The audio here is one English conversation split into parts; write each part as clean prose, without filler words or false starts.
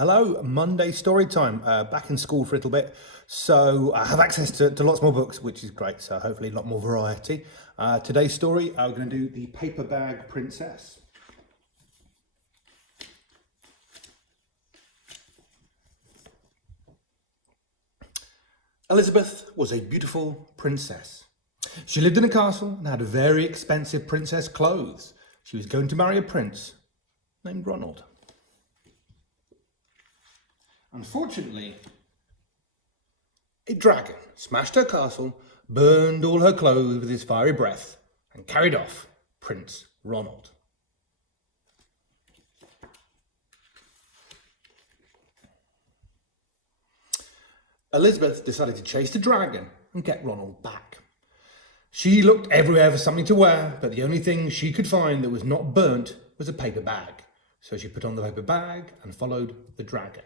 Hello, Monday story time. Back in school for a little bit, so I have access to lots more books, which is great. So hopefully a lot more variety. Today's story, we're going to do The Paper Bag Princess. Elizabeth was a beautiful princess. She lived in a castle and had very expensive princess clothes. She was going to marry a prince named Ronald. Unfortunately, a dragon smashed her castle, burned all her clothes with his fiery breath, and carried off Prince Ronald. Elizabeth decided to chase the dragon and get Ronald back. She looked everywhere for something to wear, but the only thing she could find that was not burnt was a paper bag. So she put on the paper bag and followed the dragon.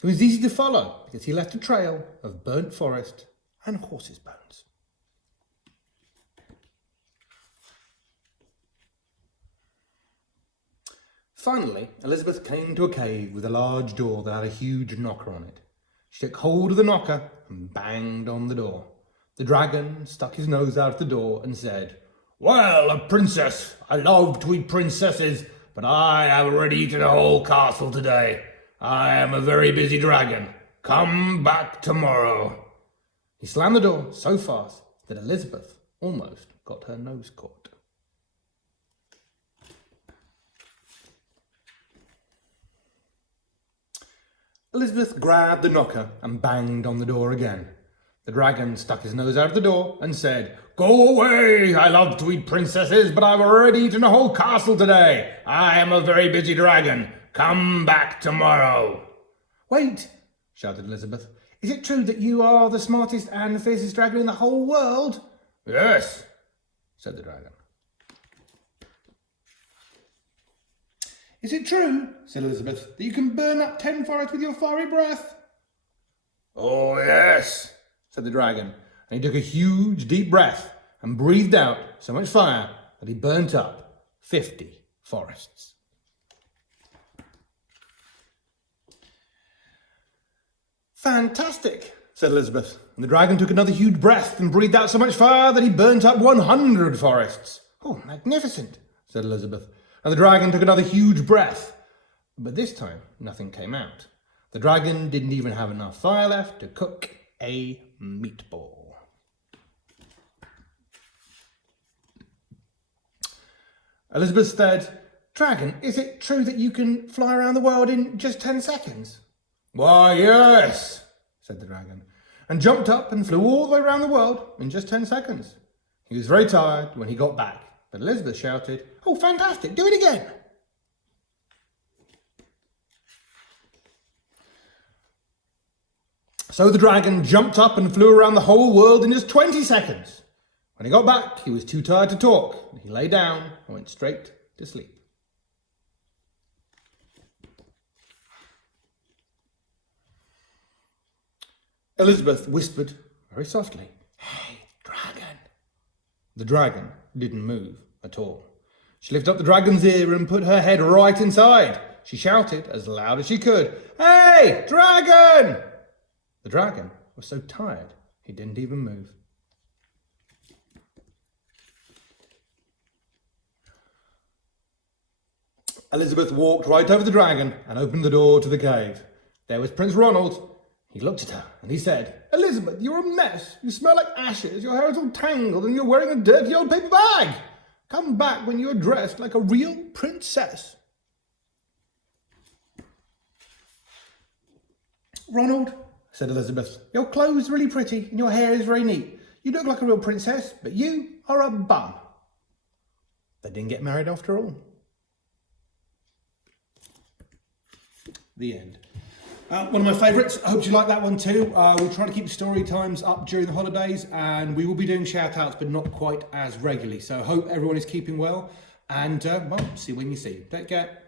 It was easy to follow because he left a trail of burnt forest and horses' bones. Finally, Elizabeth came to a cave with a large door that had a huge knocker on it. She took hold of the knocker and banged on the door. The dragon stuck his nose out the door and said, "Well, a princess. I love to eat princesses, but I have already eaten a whole castle today. I am a very busy dragon. Come back tomorrow." He slammed the door so fast that Elizabeth almost got her nose caught. Elizabeth grabbed the knocker and banged on the door again. The dragon stuck his nose out of the door and said, "Go away! I love to eat princesses, but I've already eaten a whole castle today. I am a very busy dragon. Come back tomorrow." "Wait," shouted Elizabeth. "Is it true that you are the smartest and the fiercest dragon in the whole world?" "Yes," said the dragon. "Is it true," said Elizabeth, "that you can burn up 10 forests with your fiery breath?" "Oh, yes," said the dragon, and he took a huge deep breath and breathed out so much fire that he burnt up 50 forests. "Fantastic," said Elizabeth, and the dragon took another huge breath and breathed out so much fire that he burnt up 100 forests. "Oh, magnificent," said Elizabeth, and the dragon took another huge breath, but this time nothing came out. The dragon didn't even have enough fire left to cook a meatball. Elizabeth said, "Dragon, is it true that you can fly around the world in just 10 seconds? "Why, yes," said the dragon, and jumped up and flew all the way around the world in just 10 seconds. He was very tired when he got back, but Elizabeth shouted, "Oh, fantastic, do it again." So the dragon jumped up and flew around the whole world in just 20 seconds. When he got back, he was too tired to talk. He lay down and went straight to sleep. Elizabeth whispered very softly, "Hey, dragon." The dragon didn't move at all. She lifted up the dragon's ear and put her head right inside. She shouted as loud as she could, "Hey, dragon!" The dragon was so tired he didn't even move. Elizabeth walked right over the dragon and opened the door to the cave. There was Prince Ronald. He looked at her and he said, "Elizabeth, you're a mess. You smell like ashes, your hair is all tangled, and you're wearing a dirty old paper bag. Come back when you're dressed like a real princess." "Ronald," said Elizabeth, "your clothes are really pretty and your hair is very neat. You look like a real princess, but you are a bum." They didn't get married after all. The end. One of my favourites. I hope you like that one too. We'll try to keep story times up during the holidays, and we will be doing shout outs, but not quite as regularly. So I hope everyone is keeping well, and well, see you when you see you. Take care.